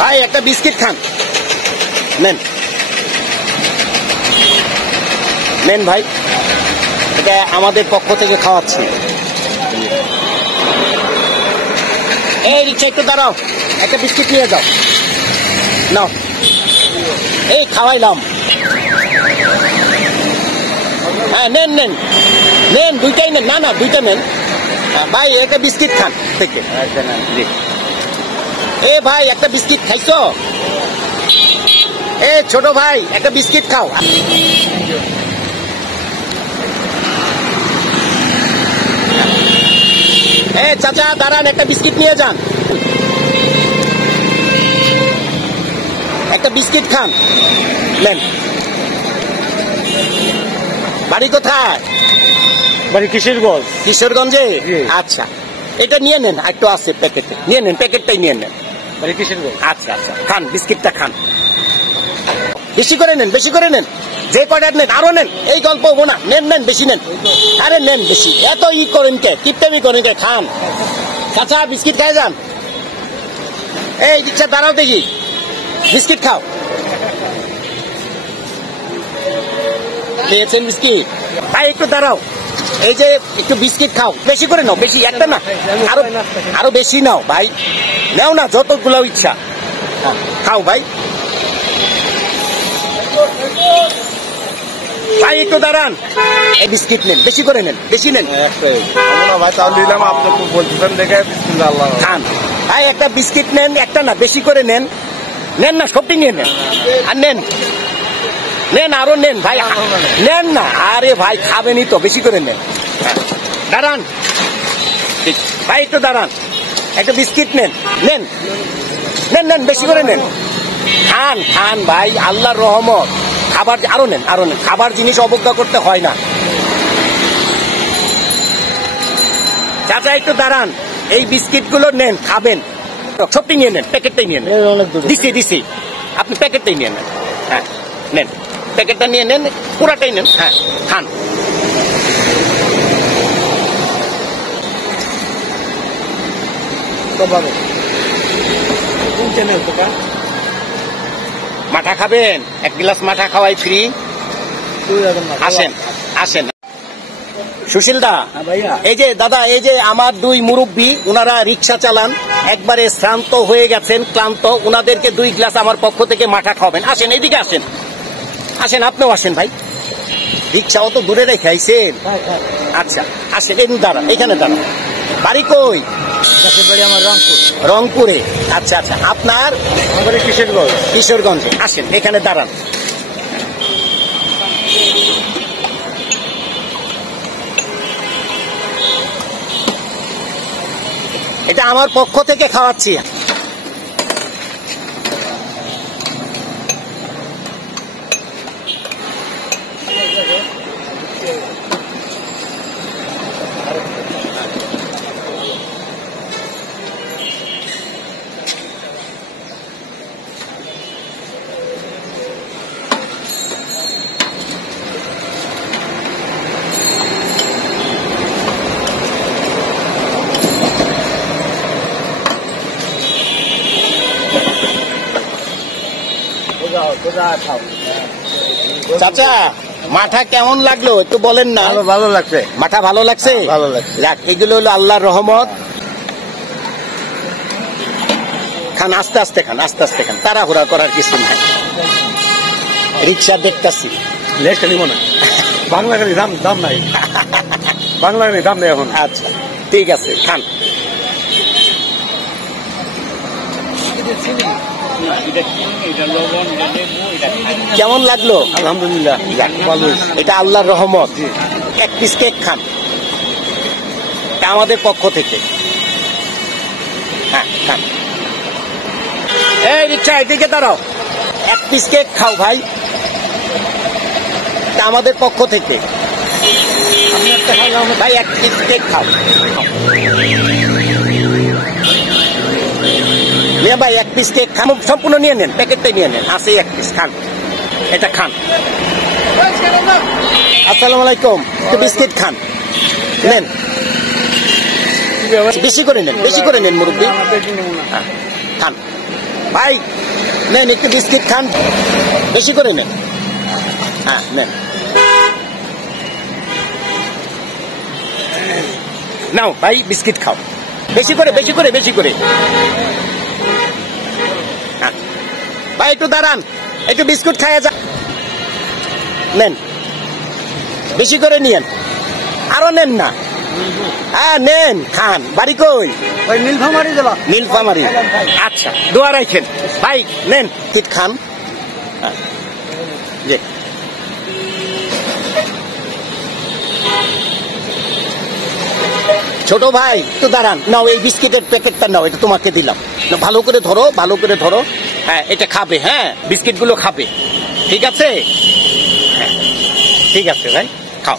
ভাই একটা বিস্কিট খান, নেন নেন ভাই, এটা আমাদের পক্ষ থেকে খাওয়াচ্ছি। এই রিক্সা একটু দাঁড়াও, একটা বিস্কিট নিয়ে যাও, নাও, এই খাওয়াইলাম। হ্যাঁ নেন নেন নেন, দুইটাই নেন, না না দুইটা নেন ভাই, একটা বিস্কিট খান থেকে। এ ভাই একটা বিস্কিট খাইছো? এ ছোট ভাই একটা বিস্কিট খাও। এ চাচা দাঁড়ান, একটা বিস্কিট নিয়ে যান, একটা বিস্কিট খান, নেন। বাড়ি কোথায়? বাড়ি কিশোরগঞ্জ। কিশোরগঞ্জে? আচ্ছা, এটা নিয়ে নেন, একটু আছে প্যাকেটে, নিয়ে নেন, প্যাকেটটাই নিয়ে নেন। বাড়ি কিশোরগঞ্জ। আচ্ছা আচ্ছা, খান বিস্কিটটা খান, বেশি করে নেন, বেশি করে নেন, যে কয়টা নেন আরো নেন, এই গল্প না, নেন নেন বেশি নেন, আরে নেন বেশি, এত করেন কে, কিপটামি করেন কে, খান। চাচা বিস্কিট খাই যান, এই ইচ্ছা দাঁড়াও দেখি, বিস্কিট খাও। খেয়েছেন বিস্কিট? ভাই একটু দাঁড়াও, এই যে একটু বিস্কিট খাও, বেশি করে নাও, বেশি, একটা না, আরো আরো বেশি নাও ভাই, নাও না যতগুলো ইচ্ছা, খাও ভাই। ভাই একটু দাঁড়ান, এই বিস্কিট নেন, বেশি করে নেন, বেশি নেন। ভাই তাহলে নিলাম, আপনি বলতেছেন দেখে খান ভাই, একটা বিস্কিট নেন, একটা না, বেশি করে নেন, নেন না, সবটি নিয়ে নেন, আর নেন নেন, আরো নেন ভাই, নেন না, আরে ভাই খাবেনই তো, বেশি করে নেন। দাঁড়ান ভাই, একটু দাঁড়ান, একটা বিস্কিট নেন, নেন নেন নেন, বেশি করে নেন, খান খান ভাই, আল্লাহর রহমত, খাবার আরো নেন, আরো নেন, খাবার জিনিস অবজ্ঞা করতে হয় না। চাচা একটু দাঁড়ান, এই বিস্কিট গুলো নেন, খাবেন, সবটি নিয়ে নেন, প্যাকেটটাই নিয়ে নেন, দিছি দিছি, আপনি প্যাকেটটাই নিয়ে নেন, হ্যাঁ নেন, প্যাকেটটা নিয়ে নেন, পুরাটাই নেন, হ্যাঁ খান। মাঠা খাবেন? এক গ্লাস মাঠা খাওয়াই ফ্রি, আসেন আসেন। সুশীল দা, এই যে দাদা, এই যে আমার দুই মুরব্বী, ওনারা রিক্সা চালান, একবারে শ্রান্ত হয়ে গেছেন, ক্লান্ত, ওনাদেরকে 2 গ্লাস আমার পক্ষ থেকে মাঠা খাওয়াবেন। আসেন এইদিকে আসেন, আসেন, আপনিও আসেন ভাই, রিক্সাও তো দূরে রেখে আইছেন। আচ্ছা আসেন, এই দাঁড়ান, এখানে দাঁড়ান। বাড়ি কই? বাড়ি আমার রংপুর। রংপুরে? আচ্ছা আচ্ছা, আপনার? কিশোরগঞ্জ। কিশোরগঞ্জে, আসেন এখানে দাঁড়ান। এটা আমার পক্ষ থেকে খাওয়াচ্ছি। চাচা মাঠা কেমন লাগলো একটু বলেন না? ভালো লাগছে। মাঠা ভালো লাগছে? ভালো লাগছে। যাক, এগুলো হলো আল্লাহর রহমত। খান, আস্তে আস্তে খান, আস্তে আস্তে খান, তাড়াহুড়া করার কিছু নাই। রিক্সা দেখতেছি, লেখা নিব না, বাংলা গাড়ি দাম নাই, বাংলা গাড়ি দাম নেই এখন। আচ্ছা ঠিক আছে, খান। কেমন লাগলো? আলহামদুলিল্লাহ ভালো। এটা আল্লাহর রহমত। এক পিস কেক খান, এটা আমাদের পক্ষ থেকে। হ্যাঁ খান। এই রিক্সা এদিকে দাঁড়াও, এক পিস কেক খাও ভাই, এটা আমাদের পক্ষ থেকে। ভাই এক পিস কেক খাও। মিয়া ভাই এক পিস কেক খান, সম্পূর্ণ নিয়ে নেন, প্যাকেটটাই নিয়ে নেন, আছে এক পিস, খান, এটা খান। আসসালামু আলাইকুম, একটু বিস্কিট খান, নেন, বেশি করে নেন, বেশি করে নেন মুরব্বী, খান। ভাই নেন একটু বিস্কিট খান, বেশি করে নেন। হ্যাঁ নেন, নাও ভাই বিস্কিট খাও, বেশি করে বেশি করে বেশি করে। হ্যাঁ ভাই একটু দাঁড়ান, একটু বিস্কুট খাইয়া যা, নেন বেশি করে নিয়েন, আরো নেন না। হ্যাঁ নেন, খান। বাড়ি কই? ওই নীলফামারী জেলা। নীলফামারী। আচ্ছা দোয়া রাখেন ভাই, নেন কিট খান। হ্যাঁ, জি। ছোট ভাই একটু দাঁড়ান, নাও এই বিস্কিটের প্যাকেটটা নাও, এটা তোমাকে দিলাম। ভালো করে ধরো, ভালো করে ধরো। হ্যাঁ এটা খাবে, হ্যাঁ বিস্কিট গুলো খাবে, ঠিক আছে? হ্যাঁ ঠিক আছে ভাই, খাও।